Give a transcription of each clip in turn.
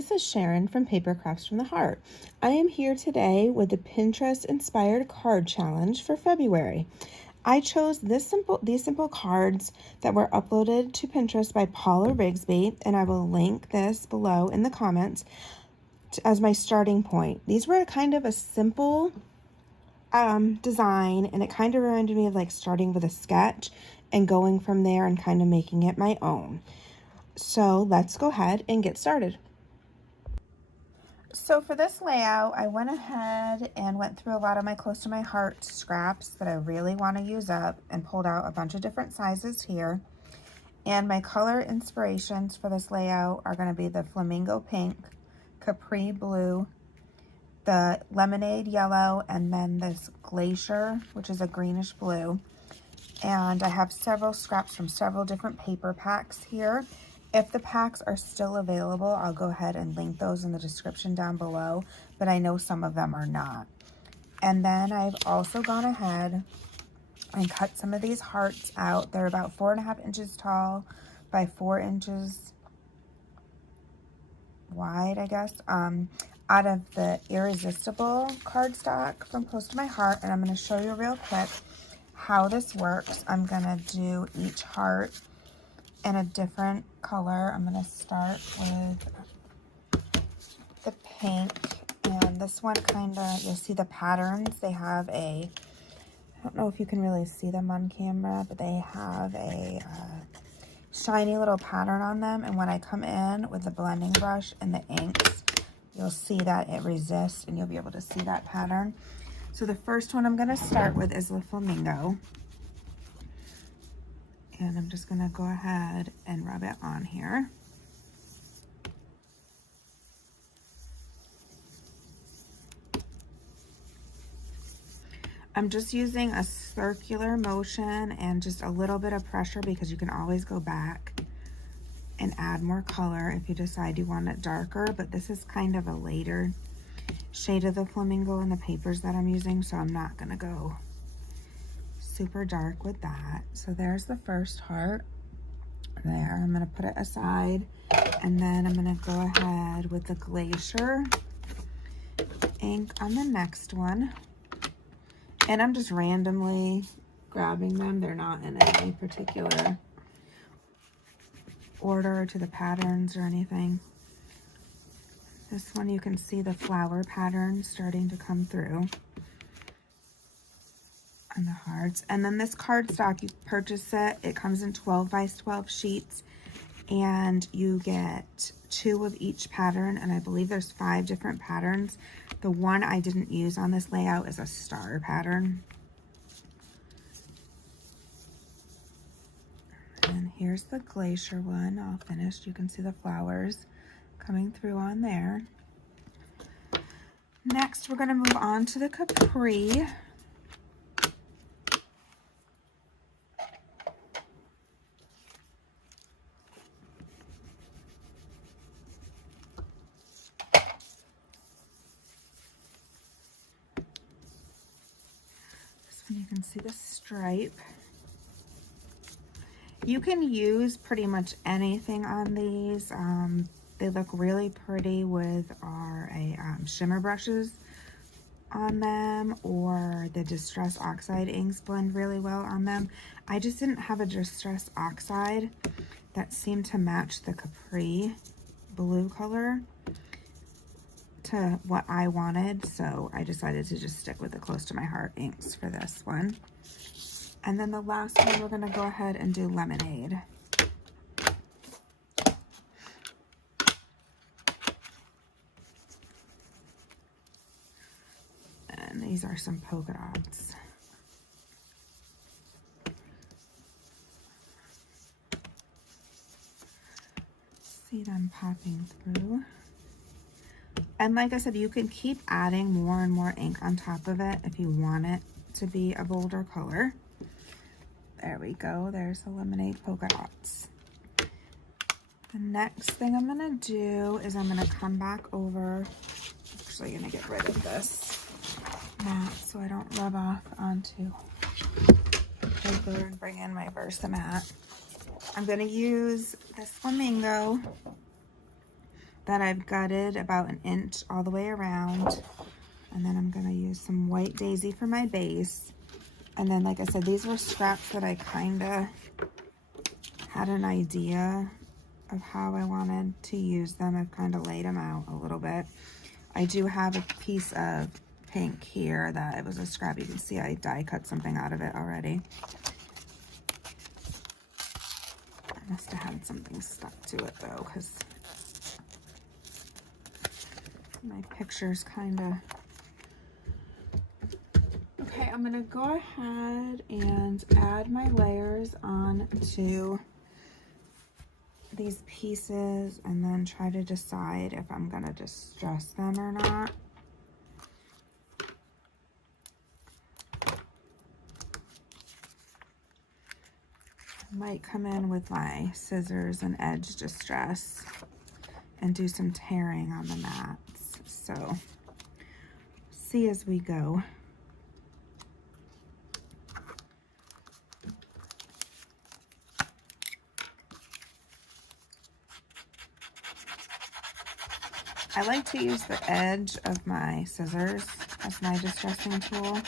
this is Sharon from Paper Crafts from the Heart. I am here today with the Pinterest inspired card challenge for February. I chose these simple cards that were uploaded to Pinterest by Paula Rigsby, and I will link this below in the comments as my starting point. These were kind of a simple design, and it kind of reminded me of like starting with a sketch and going from there and kind of making it my own. So let's go ahead and get started. So for this layout, I went ahead and went through a lot of my close to my heart scraps that I really want to use up and pulled out a bunch of different sizes here. And my color inspirations for this layout are going to be the Flamingo pink, Capri blue, the lemonade yellow, and then this glacier, which is a greenish blue. And I have several scraps from several different paper packs here. If the packs are still available, I'll go ahead and link those in the description down below, but I know some of them are not. And then I've also gone ahead and cut some of these hearts out. They're about 4.5 inches tall by 4 inches wide, I guess, out of the Irresistible cardstock from Close to My Heart. And I'm going to show you real quick how this works. I'm going to do each heart in a different color. I'm going to start with the pink, and this one kind of, you'll see the patterns. They have I don't know if you can really see them on camera, but they have a shiny little pattern on them, and when I come in with the blending brush and the inks, you'll see that it resists, and you'll be able to see that pattern. So the first one I'm going to start with is the Flamingo. And I'm just going to go ahead and rub it on here. I'm just using a circular motion and just a little bit of pressure, because you can always go back and add more color if you decide you want it darker. But this is kind of a later shade of the Flamingo in the papers that I'm using, so I'm not going to go super dark with that. So there's the first heart there. I'm going to put it aside, and then I'm going to go ahead with the glacier ink on the next one, and I'm just randomly grabbing them. They're not in any particular order to the patterns or anything. This one, you can see the flower pattern starting to come through on the hearts. And then this cardstock, you purchase it, it comes in 12 by 12 sheets, and you get 2 of each pattern, and I believe there's 5 different patterns. The one I didn't use on this layout is a star pattern. And here's the glacier one all finished. You can see the flowers coming through on there. Next, we're going to move on to the Capri. You can see the stripe. You can use pretty much anything on these. They look really pretty with our shimmer brushes on them, or the Distress Oxide inks blend really well on them. I just didn't have a Distress Oxide that seemed to match the Capri blue color to what I wanted, so I decided to just stick with the Close to My Heart inks for this one. And then the last one, we're going to go ahead and do lemonade. And these are some polka dots. See them popping through. And like I said, you can keep adding more and more ink on top of it if you want it to be a bolder color. There we go. There's the lemonade polka dots. The next thing I'm going to do is I'm going to come back over. Actually, going to get rid of this mat so I don't rub off onto the paper and bring in my Versamat. I'm going to use this Flamingo that I've gutted about 1 inch all the way around. And then I'm gonna use some white daisy for my base. And then, like I said, these were scraps that I kinda had an idea of how I wanted to use them. I've kind of laid them out a little bit. I do have a piece of pink here that it was a scrap. You can see I die cut something out of it already. I must have had something stuck to it though, because my picture's kind of... Okay, I'm gonna go ahead and add my layers onto these pieces and then try to decide if I'm gonna distress them or not. I might come in with my scissors and edge distress and do some tearing on the mats. So see as we go. I like to use the edge of my scissors as my distressing tool.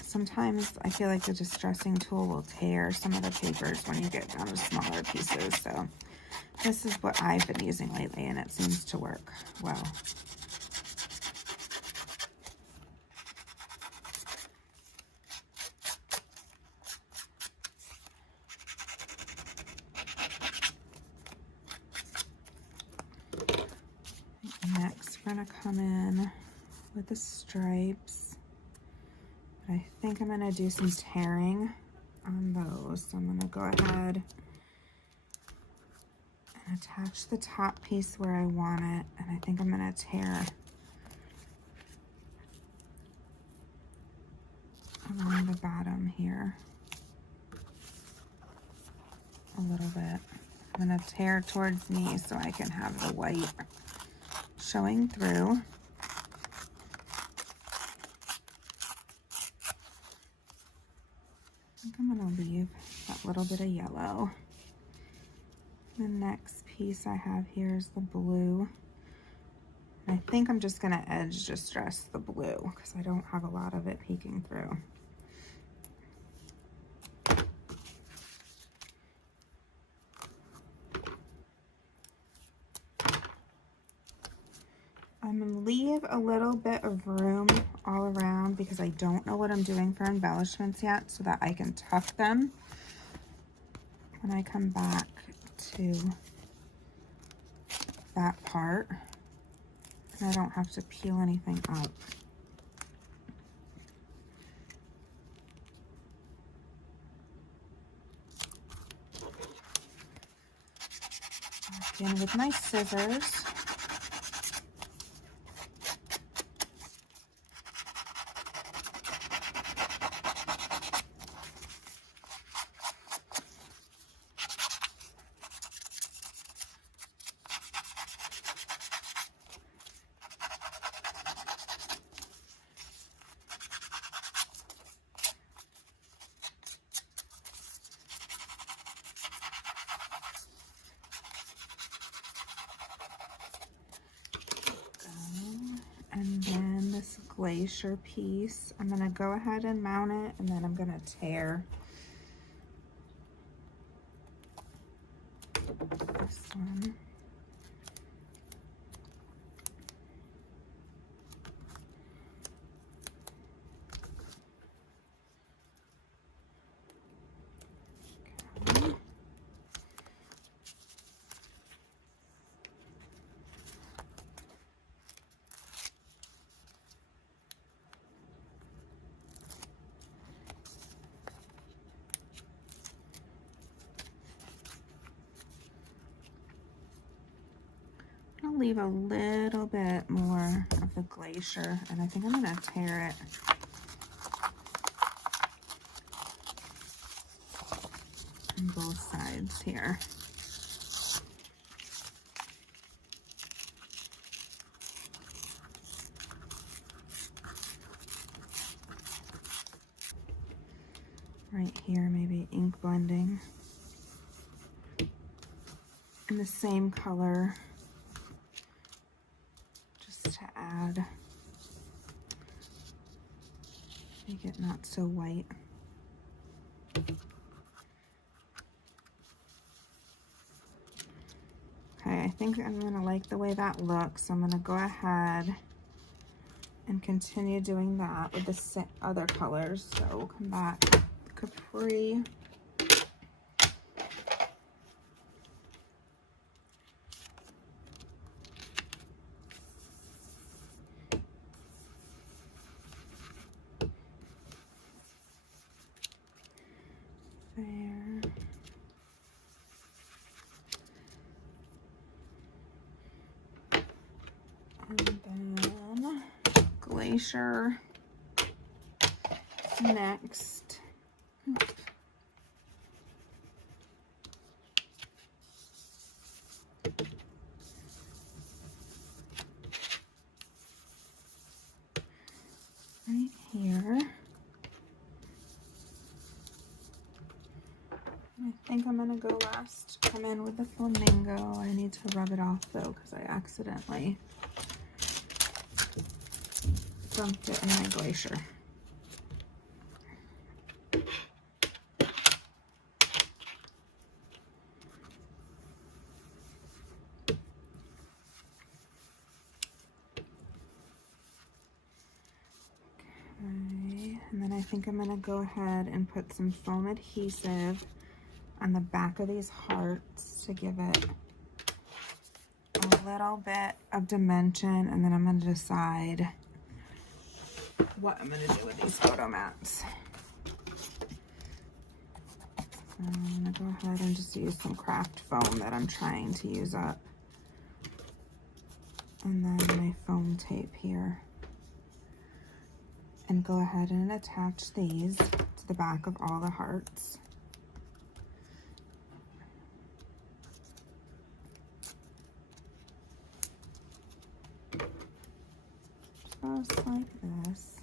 Sometimes I feel like the distressing tool will tear some of the papers when you get down to smaller pieces. So this is what I've been using lately, and it seems to work well. Next, we're gonna come in with the stripes. But I think I'm gonna do some tearing on those. So I'm gonna go ahead and attach the top piece where I want it. And I think I'm gonna tear along the bottom here a little bit. I'm gonna tear towards me so I can have the white showing through. I think I'm gonna leave that little bit of yellow. The next piece I have here is the blue. And I think I'm just gonna edge distress the blue because I don't have a lot of it peeking through. I'm gonna leave a little bit of room all around because I don't know what I'm doing for embellishments yet, so that I can tuck them when I come back to that part. And I don't have to peel anything up. Back in with my scissors. And then this glacier piece, I'm gonna go ahead and mount it, and then I'm gonna tear this one. Okay. I'll leave a little bit more of the glacier, and I think I'm gonna tear it on both sides here. Right here, maybe ink blending in the same color add, make it not so white. Okay, I think I'm gonna like the way that looks. So I'm gonna go ahead and continue doing that with the other colors. So we'll come back, Capri. There. And then Glacier next. Right here. I think I'm gonna go last, come in with the Flamingo. I need to rub it off though, because I accidentally dumped it in my Glacier. Okay, and then I think I'm gonna go ahead and put some foam adhesive on the back of these hearts to give it a little bit of dimension, and then I'm going to decide what I'm going to do with these photo mats. I'm going to go ahead and just use some craft foam that I'm trying to use up, and then my foam tape here, and go ahead and attach these to the back of all the hearts. Just like this.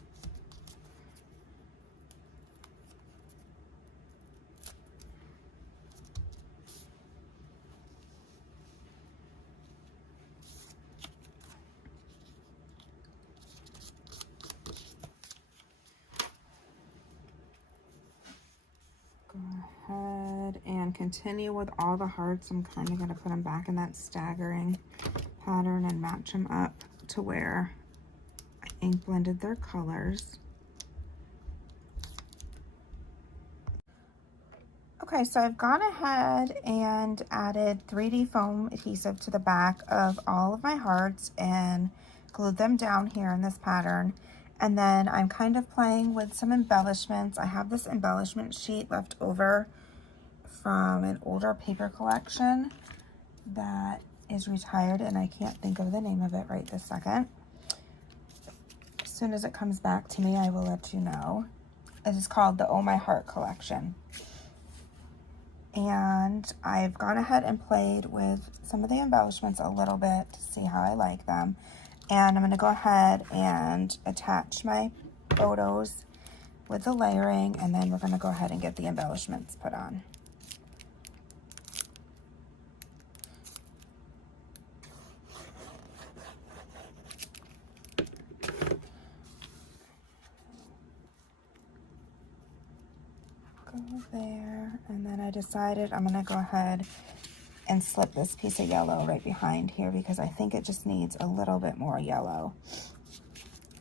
Go ahead and continue with all the hearts. I'm kind of going to put them back in that staggering pattern and match them up to where I ink blended their colors. Okay, so I've gone ahead and added 3D foam adhesive to the back of all of my hearts and glued them down here in this pattern. And then I'm kind of playing with some embellishments. I have this embellishment sheet left over from an older paper collection that is retired, and I can't think of the name of it right this second. As soon as it comes back to me, I will let you know. It is called the Oh My Heart collection. And I've gone ahead and played with some of the embellishments a little bit to see how I like them. And I'm going to go ahead and attach my photos with the layering, and then we're going to go ahead and get the embellishments put on. Go there, and then I decided I'm going to go ahead and slip this piece of yellow right behind here because I think it just needs a little bit more yellow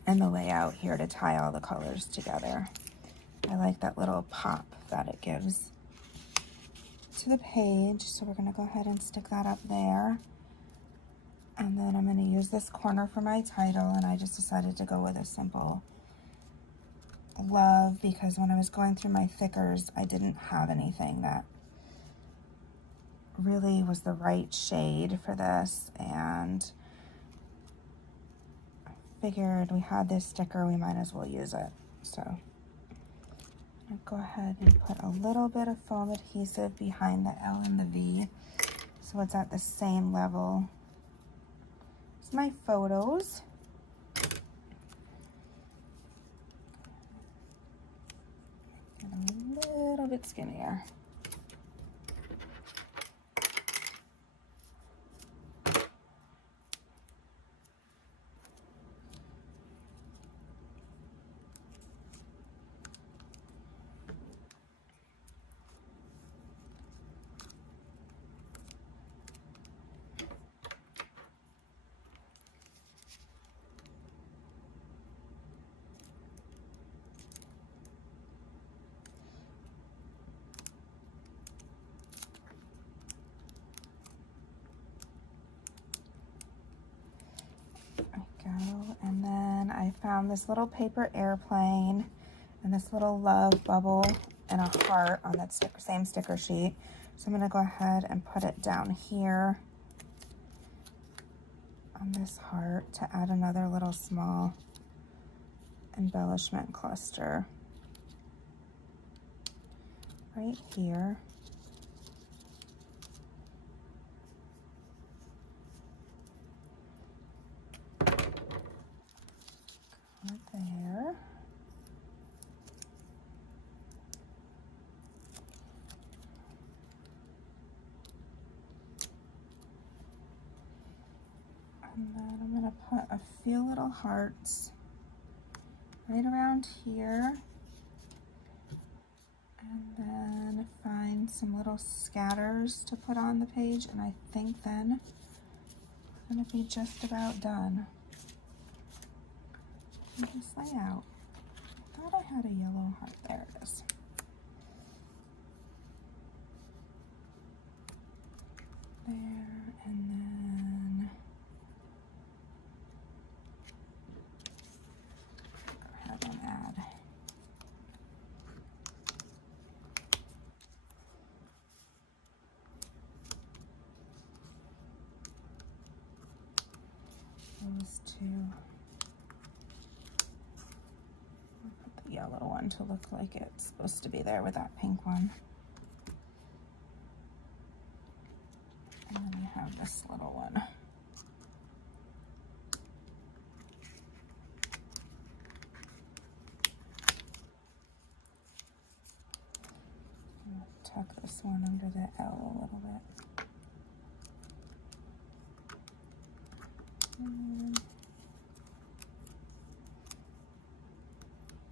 in the layout here to tie all the colors together. I like that little pop that it gives to the page, so we're going to go ahead and stick that up there. And then I'm going to use this corner for my title, and I just decided to go with a simple love because when I was going through my thickers, I didn't have anything that really was the right shade for this, and I figured we had this sticker, we might as well use it. So I'll go ahead and put a little bit of foam adhesive behind the L and the V so it's at the same level as my photos. Get a little bit skinnier. found this little paper airplane and this little love bubble and a heart on that same sticker sheet. So I'm going to go ahead and put it down here on this heart to add another little small embellishment cluster right here. Right there. And then I'm going to put a few little hearts right around here. And then find some little scatters to put on the page. And I think then I'm going to be just about done with this layout. I thought I had a yellow heart. There it is. There, and then go ahead and add those two. I'll put the yellow one to look like it's supposed to be there with that pink one. And then we have this little one. Tuck this one under the L a little bit. And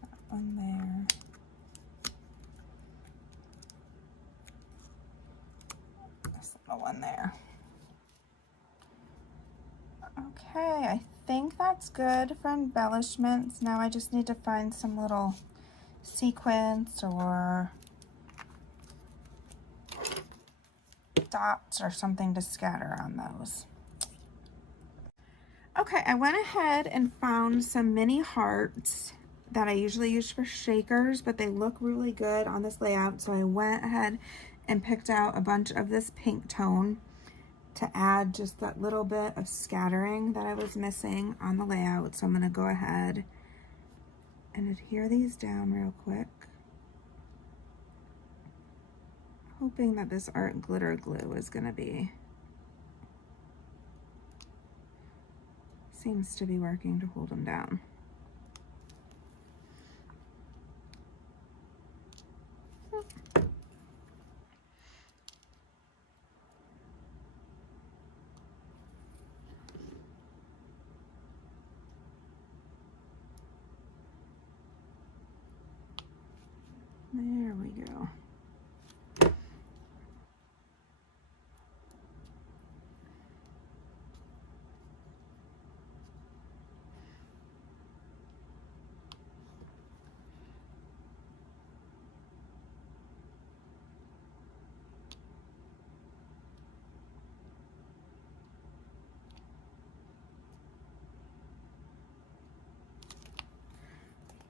that one there. This little one there. Okay, I think that's good for embellishments. Now I just need to find some little sequins or dots or something to scatter on those. Okay, I went ahead and found some mini hearts that I usually use for shakers, but they look really good on this layout. So I went ahead and picked out a bunch of this pink tone to add just that little bit of scattering that I was missing on the layout. So I'm going to go ahead and adhere these down real quick, hoping that this art glitter glue is going to be, seems to be working to hold them down. There we go.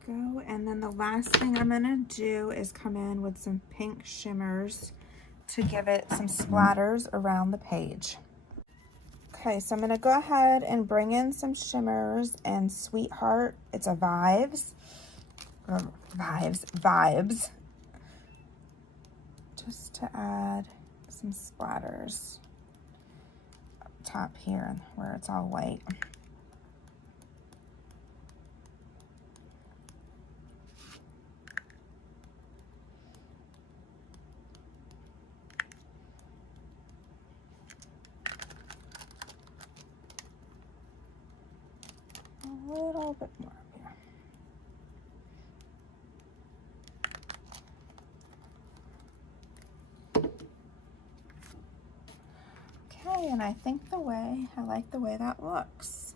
Go, and then the last thing I'm gonna do is come in with some pink shimmers to give it some splatters around the page. Okay, so I'm gonna go ahead and bring in some shimmers and Sweetheart. It's a Vibes, just to add some splatters up top here where it's all white. A little bit more up here. Okay, and I think I like the way that looks.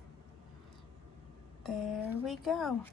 There we go.